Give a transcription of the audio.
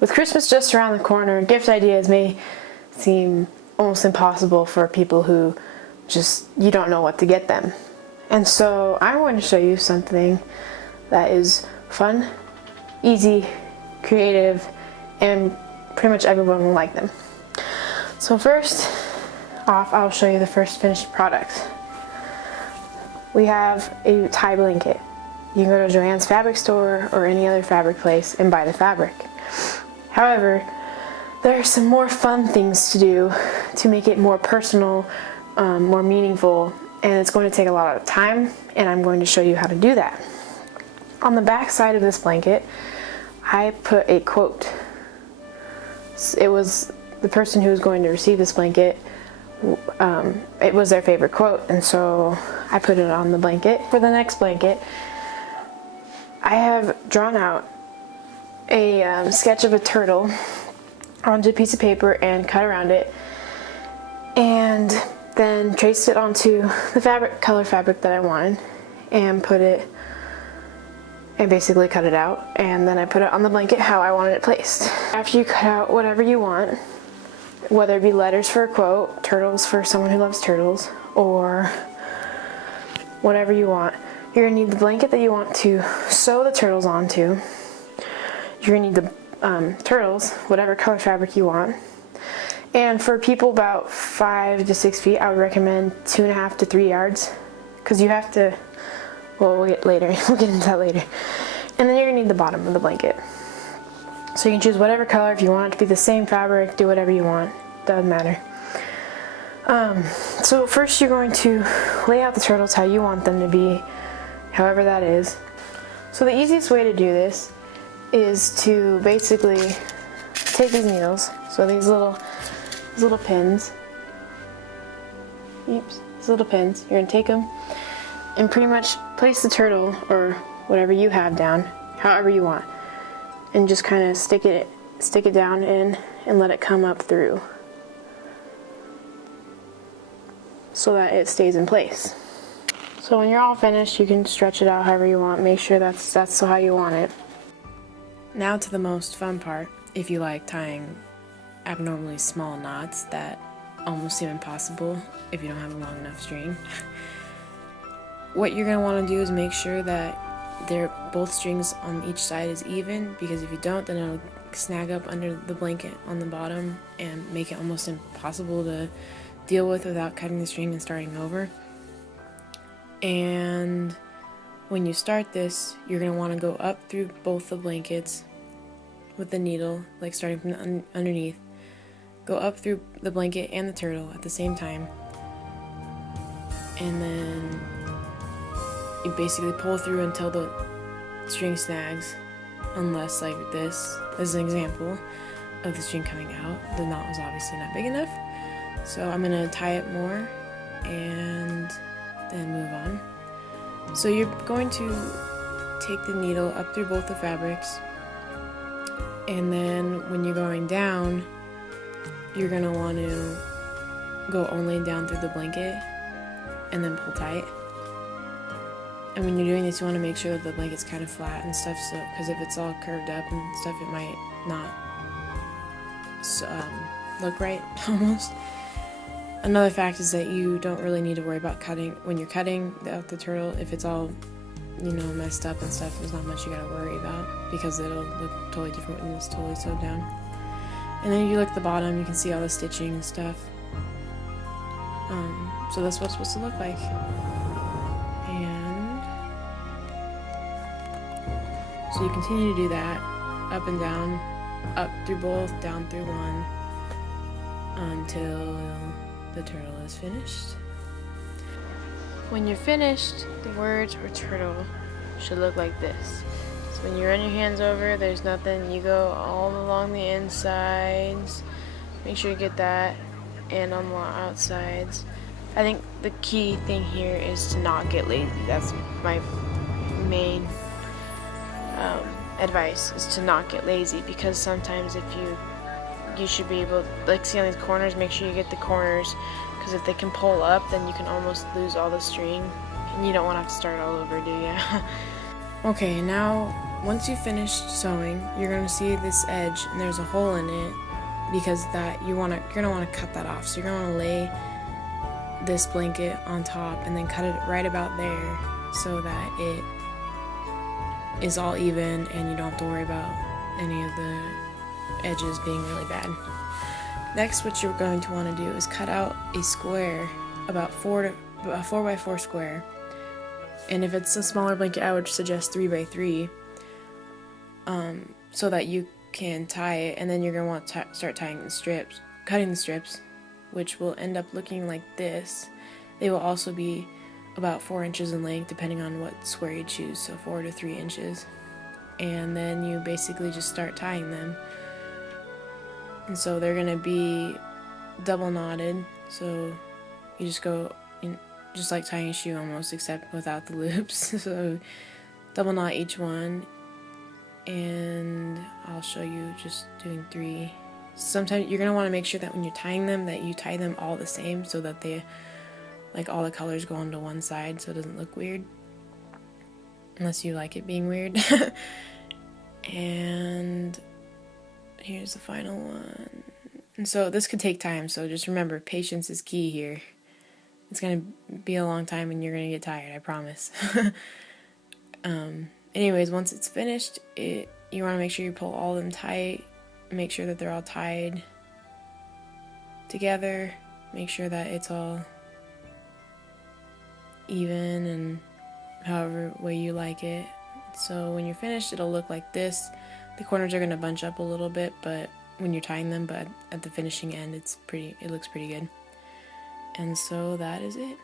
With Christmas just around the corner, gift ideas may seem almost impossible for people who you don't know what to get them. And so I'm going to show you something that is fun, easy, creative, and pretty much everyone will like them. So first off, I'll show you the first finished product. We have a tie blanket. You can go to Joann's fabric store or any other fabric place and buy the fabric. However, there are some more fun things to do to make it more personal, more meaningful, and it's going to take a lot of time, and I'm going to show you how to do that. On the back side of this blanket, I put a quote. It was the person who was going to receive this blanket, it was their favorite quote, and so I put it on the blanket. For the next blanket, I have drawn out a sketch of a turtle onto a piece of paper and cut around it, and then traced it onto the color fabric that I wanted, and basically cut it out, and then I put it on the blanket how I wanted it placed. After you cut out whatever you want, whether it be letters for a quote, turtles for someone who loves turtles, or whatever you want, you're going to need the blanket that you want to sew the turtles onto. You're going to need the turtles, whatever color fabric you want. And for people about 5 to 6 feet, I would recommend 2.5 to 3 yards, because you have to, well, we'll get into that later. And then you're going to need the bottom of the blanket. So you can choose whatever color. If you want it to be the same fabric, do whatever you want. Doesn't matter. So first you're going to lay out the turtles how you want them to be, however that is. So the easiest way to do this is to basically take these needles, so these little pins, you're going to take them and pretty much place the turtle or whatever you have down however you want, and just kind of stick it down in and let it come up through so that it stays in place. So when you're all finished, you can stretch it out however you want. Make sure that's how you want it. Now to the most fun part, if you like tying abnormally small knots that almost seem impossible if you don't have a long enough string. What you're going to want to do is make sure that both strings on each side is even, because if you don't, then it'll snag up under the blanket on the bottom and make it almost impossible to deal with without cutting the string and starting over. And when you start this, you're going to want to go up through both the blankets with the needle, like starting from underneath. Go up through the blanket and the turtle at the same time, and then you basically pull through until the string snags, unless, like this is an example of the string coming out. The knot was obviously not big enough, so I'm going to tie it more and then move on. So you're going to take the needle up through both the fabrics, and then when you're going down, you're going to want to go only down through the blanket and then pull tight. And when you're doing this, you want to make sure that the blanket's kind of flat and stuff, so because if it's all curved up and stuff, it might not look right almost. Another fact is that you don't really need to worry about cutting when you're cutting out the turtle. If it's all, messed up and stuff, there's not much you gotta worry about, because it'll look totally different when it's totally sewed down. And then if you look at the bottom, you can see all the stitching and stuff. So that's what it's supposed to look like. And so you continue to do that, up and down, up through both, down through one, until the turtle is finished. When you're finished, the words or turtle should look like this. So when you run your hands over, there's nothing. You go all along the insides. Make sure you get that, and on the outsides. I think the key thing here is to not get lazy. That's my main advice, is to not get lazy, because sometimes if you should be able to, see on these corners, make sure you get the corners, because if they can pull up, then you can almost lose all the string, and you don't want to have to start all over, do you? Okay, now once you finished sewing, you're going to see this edge and there's a hole in it, because that you're going to want to cut that off. So you're going to lay this blanket on top and then cut it right about there so that it is all even and you don't have to worry about any of the edges being really bad. Next, what you're going to want to do is cut out a square, about a 4x4 square, and if it's a smaller blanket, I would suggest 3x3, so that you can tie it, and then you're going to want to start cutting the strips, which will end up looking like this. They will also be about 4 inches in length, depending on what square you choose, so 4 to 3 inches. And then you basically just start tying them. And so they're going to be double knotted, so you just go in, just like tying a shoe almost, except without the loops. So double knot each one, and I'll show you just doing 3. Sometimes you're going to want to make sure that when you're tying them, that you tie them all the same, so that they, like, all the colors go onto one side, so it doesn't look weird, unless you like it being weird. And here's the final one. And so this could take time, so just remember, patience is key here. It's going to be a long time and you're going to get tired, I promise. Anyways, once it's finished, you want to make sure you pull all of them tight, make sure that they're all tied together, make sure that it's all even and however way you like it. So when you're finished, it'll look like this. The corners are going to bunch up a little bit, but when you're tying them, but at the finishing end, it looks pretty good. And so that is it.